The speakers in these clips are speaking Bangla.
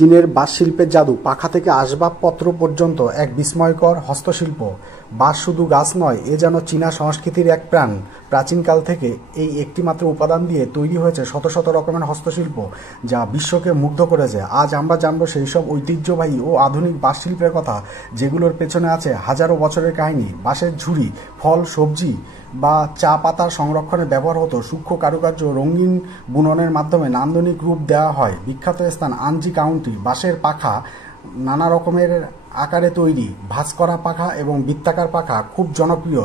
চীনের বাঁশ শিল্পের জাদু, পাখা থেকে আসবাবপত্র পর্যন্ত এক বিস্ময়কর হস্তশিল্প। বাঁশ শুধু গাছ নয়, এ যেন চীনা সংস্কৃতির এক প্রাণ। প্রাচীনকাল থেকে এই একটিমাত্র উপাদান দিয়ে তৈরি হয়েছে শত শত রকমের হস্তশিল্প, যা বিশ্বকে মুগ্ধ করেছে। আজ আমরা জানব সেই সব ঐতিহ্যবাহী ও আধুনিক বাঁশ শিল্পের কথা, যেগুলোর পেছনে আছে হাজারো বছরের কাহিনী। বাঁশের ঝুড়ি, ফল, সবজি বা চা পাতার সংরক্ষণে ব্যবহার হতো সূক্ষ্ম কারুকার্য, রঙিন বুননের মাধ্যমে নান্দনিক রূপ দেওয়া হয়। বিখ্যাত স্থান আনজি কাউন্টি। বাঁশের পাখা নানা রকমের আকারে তৈরি, ভাঁজ করা পাখা এবং বৃত্তাকার পাখা খুব জনপ্রিয়।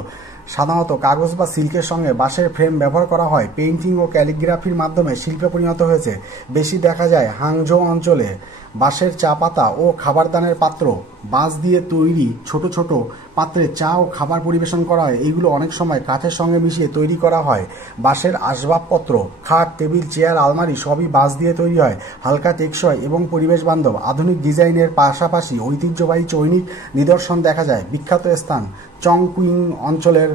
সাধারণত কাগজ বা সিল্কের সঙ্গে বাঁশের ফ্রেম ব্যবহার করা হয়। পেইন্টিং ও ক্যালিগ্রাফির মাধ্যমে শিল্পে পরিণত হয়েছে। বেশি দেখা যায় হাংঝৌ অঞ্চলে। বাঁশের চা পাতা ও খাবারদানের পাত্র, বাঁশ দিয়ে তৈরি ছোট ছোট পাত্রে চা ও খাবার পরিবেশন করা হয়। এইগুলো অনেক সময় কাঠের সঙ্গে মিশিয়ে তৈরি করা হয়। বাঁশের আসবাবপত্র, খাট, টেবিল, চেয়ার, আলমারি সবই বাঁশ দিয়ে তৈরি হয়। হালকা, টেকসই এবং পরিবেশ বান্ধব। আধুনিক ডিজাইনের পাশাপাশি ঐতিহ্যবাহী চৈনিক নিদর্শন দেখা যায়। বিখ্যাত স্থান চংকুইং অঞ্চলের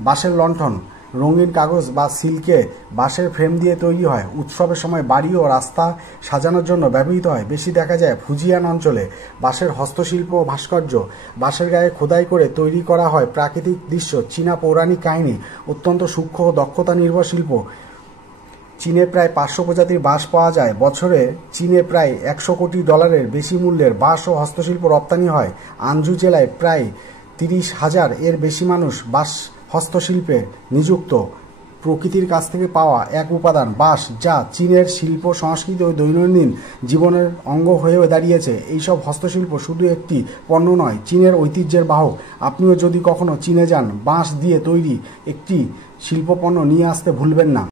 বাঁশের লণ্ঠন, রঙিন কাগজ বা সিল্কে বাঁশের ফ্রেম দিয়ে তৈরি হয়। উৎসবের সময় বাড়ি ও রাস্তা সাজানোর জন্য ব্যবহৃত হয়। বেশি দেখা যায় ফুজিয়ান অঞ্চলে। বাঁশের হস্তশিল্প ও ভাস্কর্য, বাঁশের গায়ে খোদাই করে তৈরি করা হয় প্রাকৃতিক দৃশ্য, চীনা পৌরাণিক কাহিনী। অত্যন্ত সূক্ষ্ম ও দক্ষতা নির্ভর শিল্প। চীনে প্রায় 500 প্রজাতির বাঁশ পাওয়া যায়। বছরে চীনে প্রায় $100 কোটি বেশি মূল্যের বাঁশ ও হস্তশিল্প রপ্তানি হয়। আনজু জেলায় প্রায় 30,000 এর বেশি মানুষ বাঁশ হস্তশিল্পে নিযুক্ত। প্রকৃতির কাছ থেকে পাওয়া এক উপাদান বাঁশ, যা চীনের শিল্প, সংস্কৃতি ও দৈনন্দিন জীবনের অঙ্গ হয়ে দাঁড়িয়েছে। এইসব হস্তশিল্প শুধু একটি পণ্য নয়, চীনের ঐতিহ্যের বাহক। আপনিও যদি কখনো চীনে যান, বাঁশ দিয়ে তৈরি একটি শিল্পপণ্য নিয়ে আসতে ভুলবেন না।